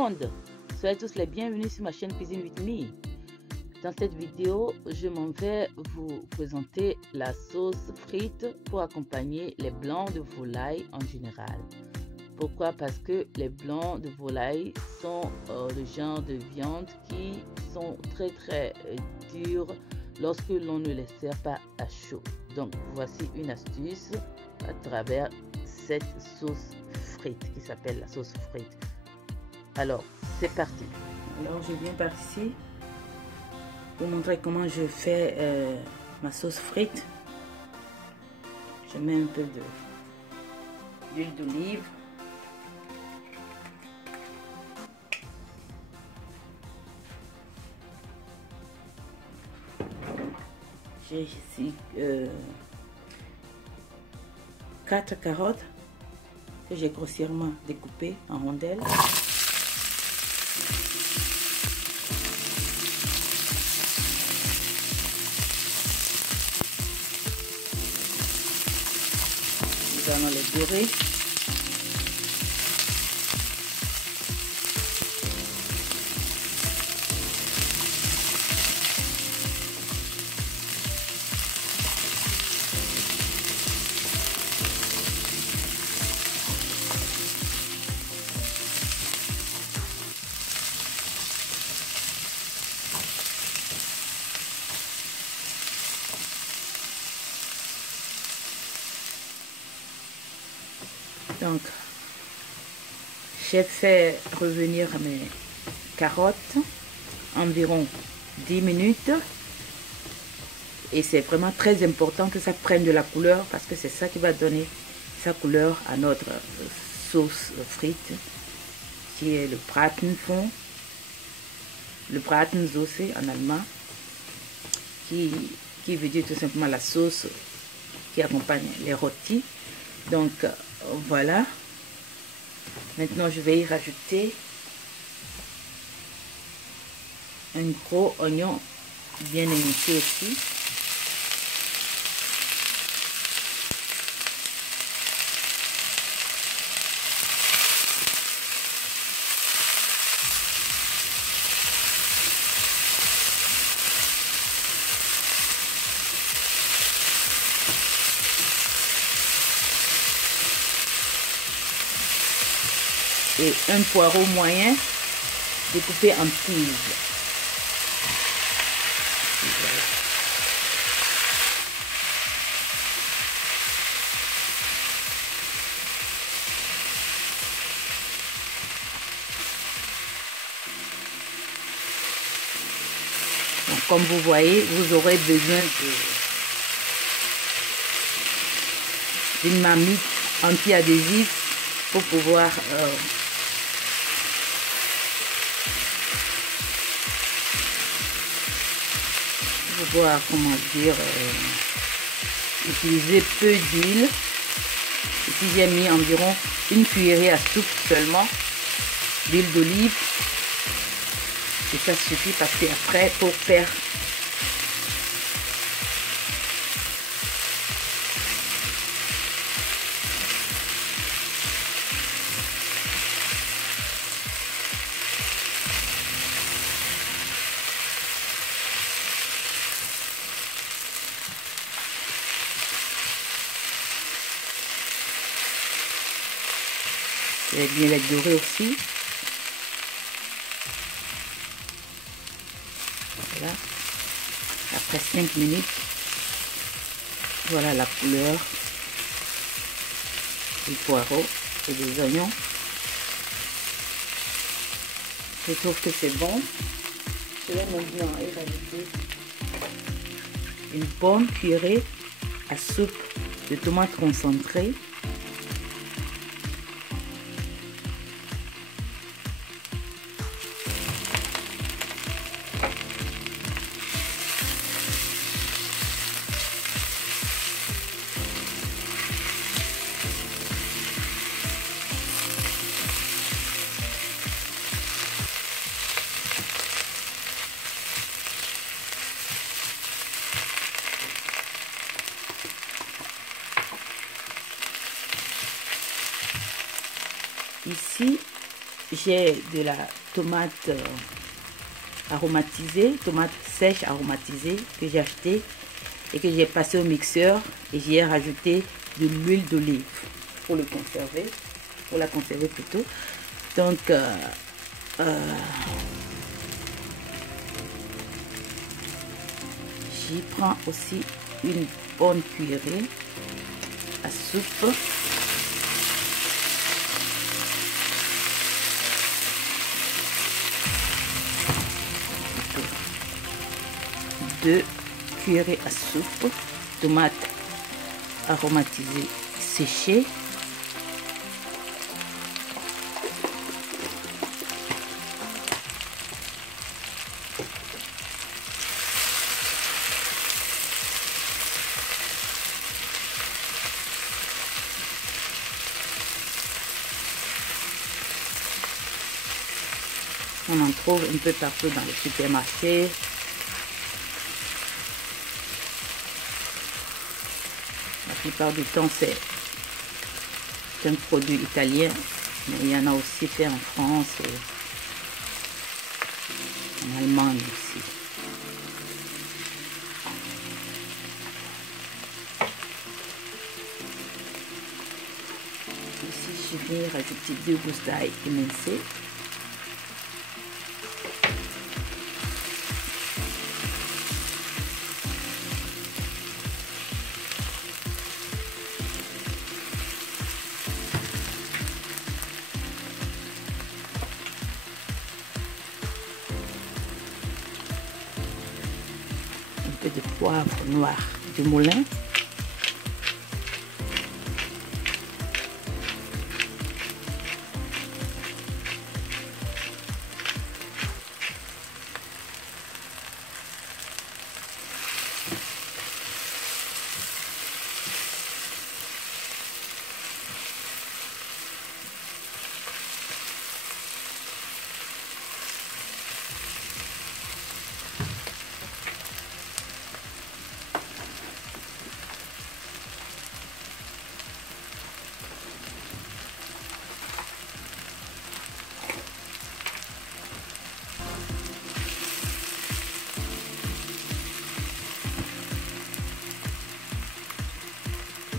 monde, soyez tous les bienvenus sur ma chaîne Cuisine with Me. Dans cette vidéo, je m'en vais vous présenter la sauce frite pour accompagner les blancs de volaille en général. Pourquoi? Parce que les blancs de volaille sont le genre de viande qui sont très durs lorsque l'on ne les sert pas à chaud. Donc voici une astuce à travers cette sauce frite qui s'appelle la sauce frite. Alors c'est parti. Alors je viens par ici pour montrer comment je fais ma sauce frite. Je mets un peu d'huile d'olive. J'ai ici 4 carottes que j'ai grossièrement découpées en rondelles. Nous allons les dorer. Donc, j'ai fait revenir mes carottes environ 10 minutes. Et c'est vraiment très important que ça prenne de la couleur parce que c'est ça qui va donner sa couleur à notre sauce frite qui est le Bratenfond, le Bratensoße en allemand, qui veut dire tout simplement la sauce qui accompagne les rôtis. Donc voilà, maintenant je vais y rajouter un gros oignon bien émincé aussi. Et un poireau moyen découpé en tiges. Donc, comme vous voyez, vous aurez besoin d'une marmite anti-adhésive pour pouvoir comment dire, utiliser peu d'huile. Ici j'ai mis environ une cuillerée à soupe seulement d'huile d'olive et ça suffit parce qu'après pour faire je vais bien les dorer aussi. Voilà. Après 5 minutes, voilà la couleur du poireau et des oignons. Je trouve que c'est bon. Je vais maintenant y rajouter une bonne cuillerée à soupe de tomates concentrées. Ici, j'ai de la tomate aromatisée, tomate sèche aromatisée que j'ai acheté et que j'ai passé au mixeur, et j'y ai rajouté de l'huile d'olive pour le conserver, pour la conserver plutôt. Donc j'y prends aussi une bonne cuillerée à soupe. Deux cuillerées à soupe tomates aromatisées séchées. On en trouve un peu partout dans les supermarchés. La plupart du temps, c'est un produit italien, mais il y en a aussi fait en France et en Allemagne aussi. Ici, je vais rajouter 2 gousses d'ail émincées. Un peu de poivre noir du moulin.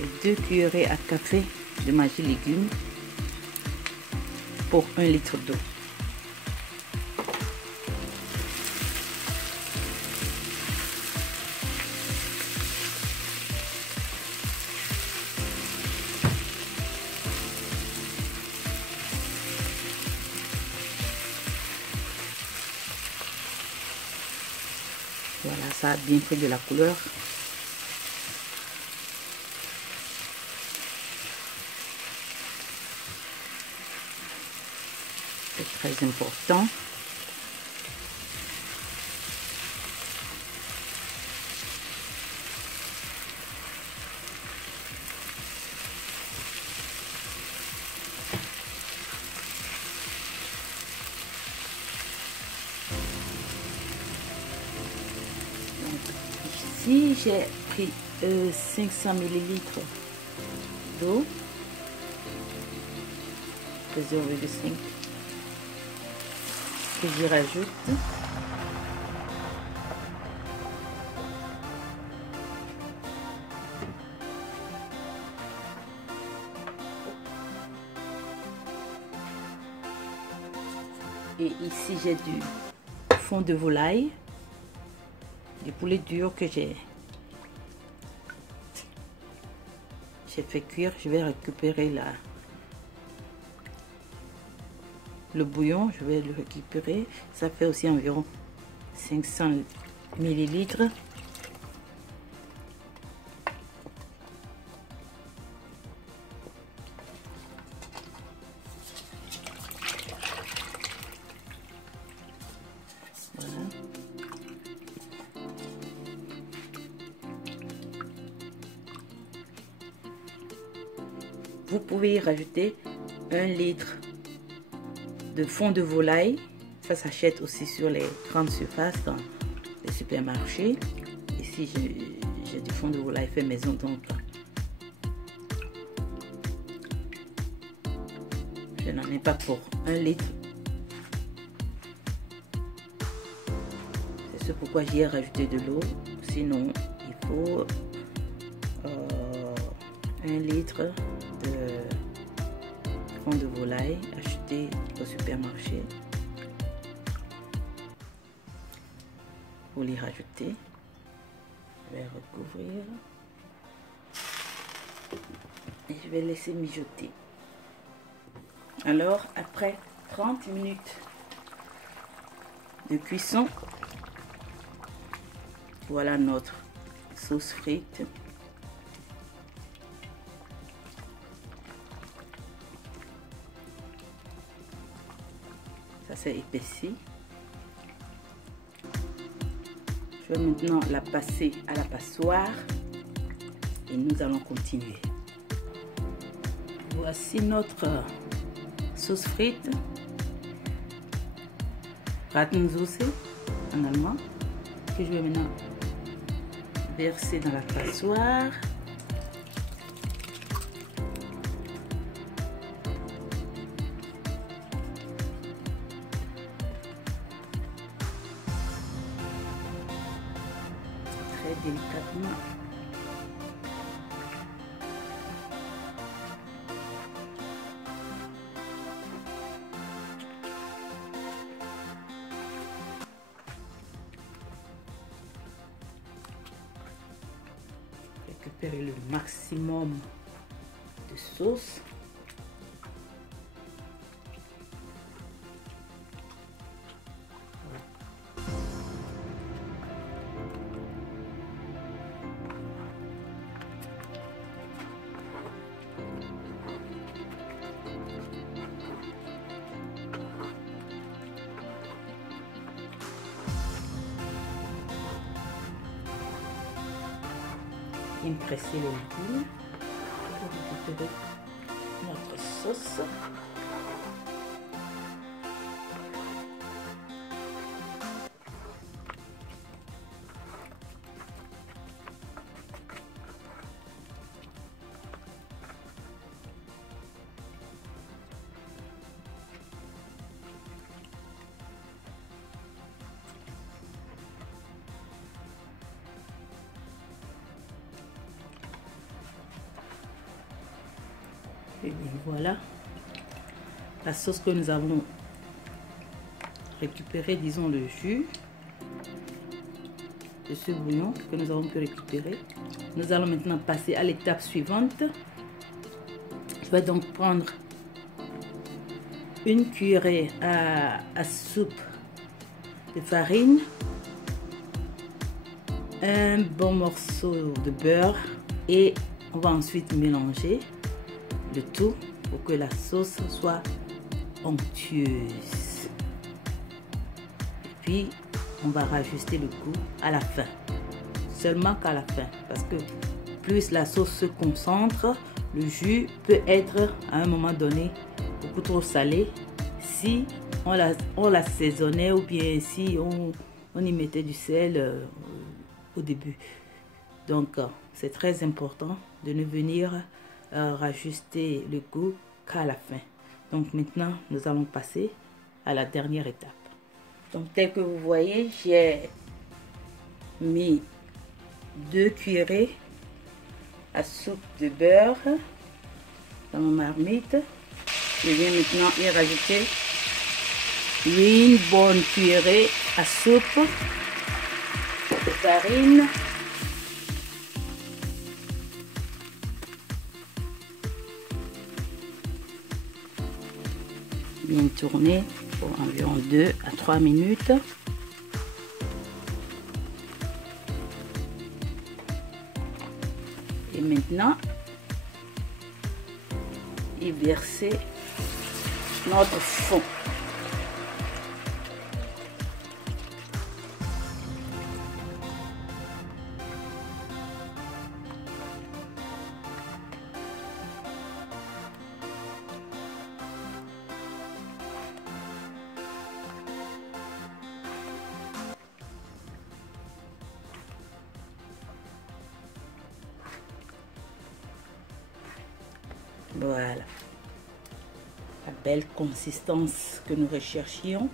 Et 2 cuillerées à café de magi légumes pour 1 litre d'eau. Voilà, ça a bien pris de la couleur. C'est très important. Ici, j'ai pris 500 ml d'eau, 0,5 que j'y rajoute. Et ici, j'ai du fond de volaille, du poulet dur que j'ai fait cuire. Je vais récupérer le bouillon, je vais le récupérer. Ça fait aussi environ 500 millilitres. Voilà. Vous pouvez y rajouter 1 litre de fond de volaille. Ça s'achète aussi sur les grandes surfaces dans les supermarchés. Ici, j'ai du fond de volaille fait maison, donc je n'en ai pas pour 1 litre. c'est pourquoi j'y ai rajouté de l'eau. Sinon, il faut 1 litre de fond de volaille acheté au supermarché. Pour les rajouter, je vais recouvrir et je vais laisser mijoter. Alors, après 30 minutes de cuisson, voilà notre sauce frite. Ça s'est épaissi. Je vais maintenant la passer à la passoire et nous allons continuer. Voici notre sauce frite, Bratensoße en allemand, que je vais maintenant verser dans la passoire. Très délicatement. Récupérer le maximum de sauce. Presser les légumes pour récupérer notre sauce. Et bien voilà la sauce que nous avons récupérée, disons le jus de ce bouillon que nous avons pu récupérer. Nous allons maintenant passer à l'étape suivante. Je vais donc prendre une cuillerée à soupe de farine, un bon morceau de beurre et on va ensuite mélanger le tout pour que la sauce soit onctueuse. Et puis on va rajuster le goût à la fin, seulement qu'à la fin, parce que plus la sauce se concentre, le jus peut être à un moment donné beaucoup trop salé si on l'assaisonnait ou bien si on y mettait du sel au début. Donc c'est très important de ne venir rajuster le goût qu'à la fin. Donc maintenant nous allons passer à la dernière étape. Donc tel que vous voyez, j'ai mis 2 cuillerées à soupe de beurre dans ma marmite. Je viens maintenant y rajouter une bonne cuillerée à soupe de farine. Bien tourner pour environ 2 à 3 minutes. Et maintenant, y verser notre fond. Voilà, la belle consistance que nous recherchions.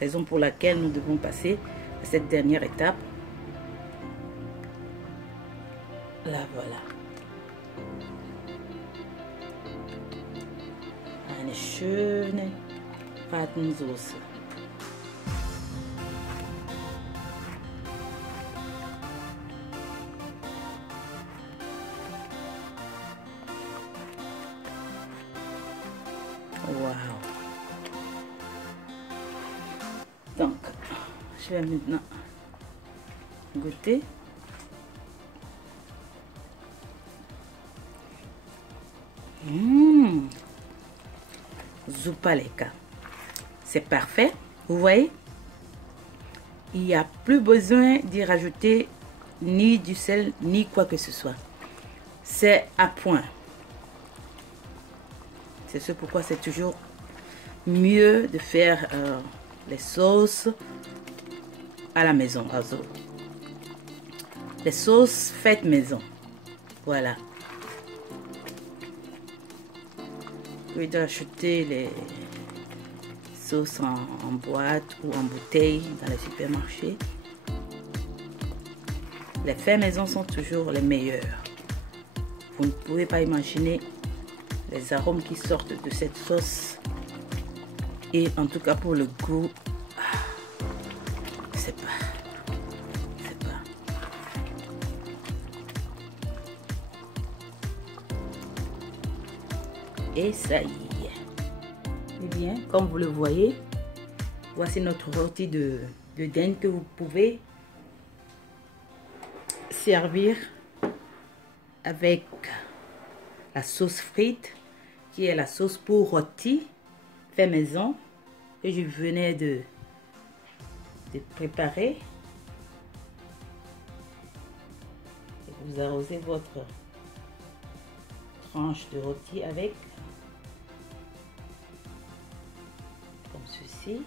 Raison pour laquelle nous devons passer à cette dernière étape. Là, voilà. Eine schöne Bratensoße. Wow. Donc, je vais maintenant goûter. Zupaleka. C'est parfait. Vous voyez? Il n'y a plus besoin d'y rajouter ni du sel, ni quoi que ce soit. C'est à point. C'est ce pourquoi c'est toujours mieux de faire les sauces à la maison. Also, les sauces faites maison. Voilà. Au lieu d'acheter les sauces en boîte ou en bouteille dans les supermarchés, les faits maison sont toujours les meilleurs. Vous ne pouvez pas imaginer les arômes qui sortent de cette sauce. Et en tout cas pour le goût, c'est pas. Et ça y est. Eh bien, comme vous le voyez, voici notre rôti de dinde que vous pouvez servir avec la sauce frite, qui est la sauce pour rôti fait maison, que je venais de préparer. Et vous arrosez votre tranche de rôti avec, comme ceci.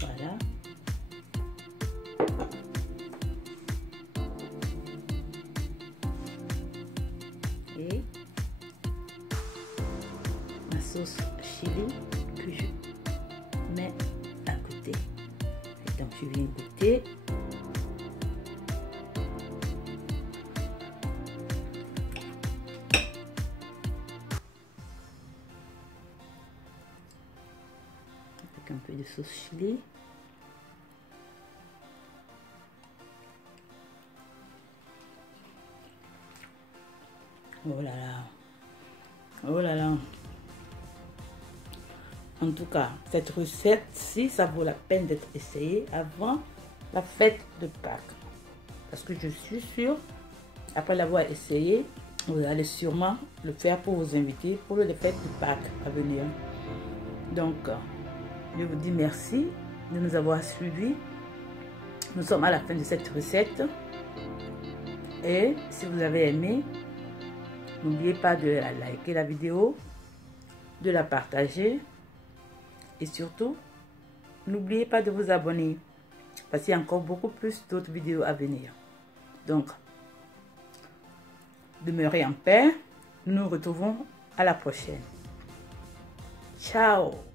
Voilà. Et ma sauce chili que je mets à côté. Et donc je viens goûter. Avec un peu de sauce chili. Oh là là. Oh là là. En tout cas, cette recette-ci, ça vaut la peine d'être essayée avant la fête de Pâques. Parce que je suis sûre, après l'avoir essayé, vous allez sûrement le faire pour vos invités pour les fêtes de Pâques à venir. Donc, je vous dis merci de nous avoir suivis. Nous sommes à la fin de cette recette. Et si vous avez aimé, n'oubliez pas de liker la vidéo, de la partager et surtout, n'oubliez pas de vous abonner parce qu'il y a encore beaucoup plus d'autres vidéos à venir. Donc, demeurez en paix. Nous nous retrouvons à la prochaine. Ciao!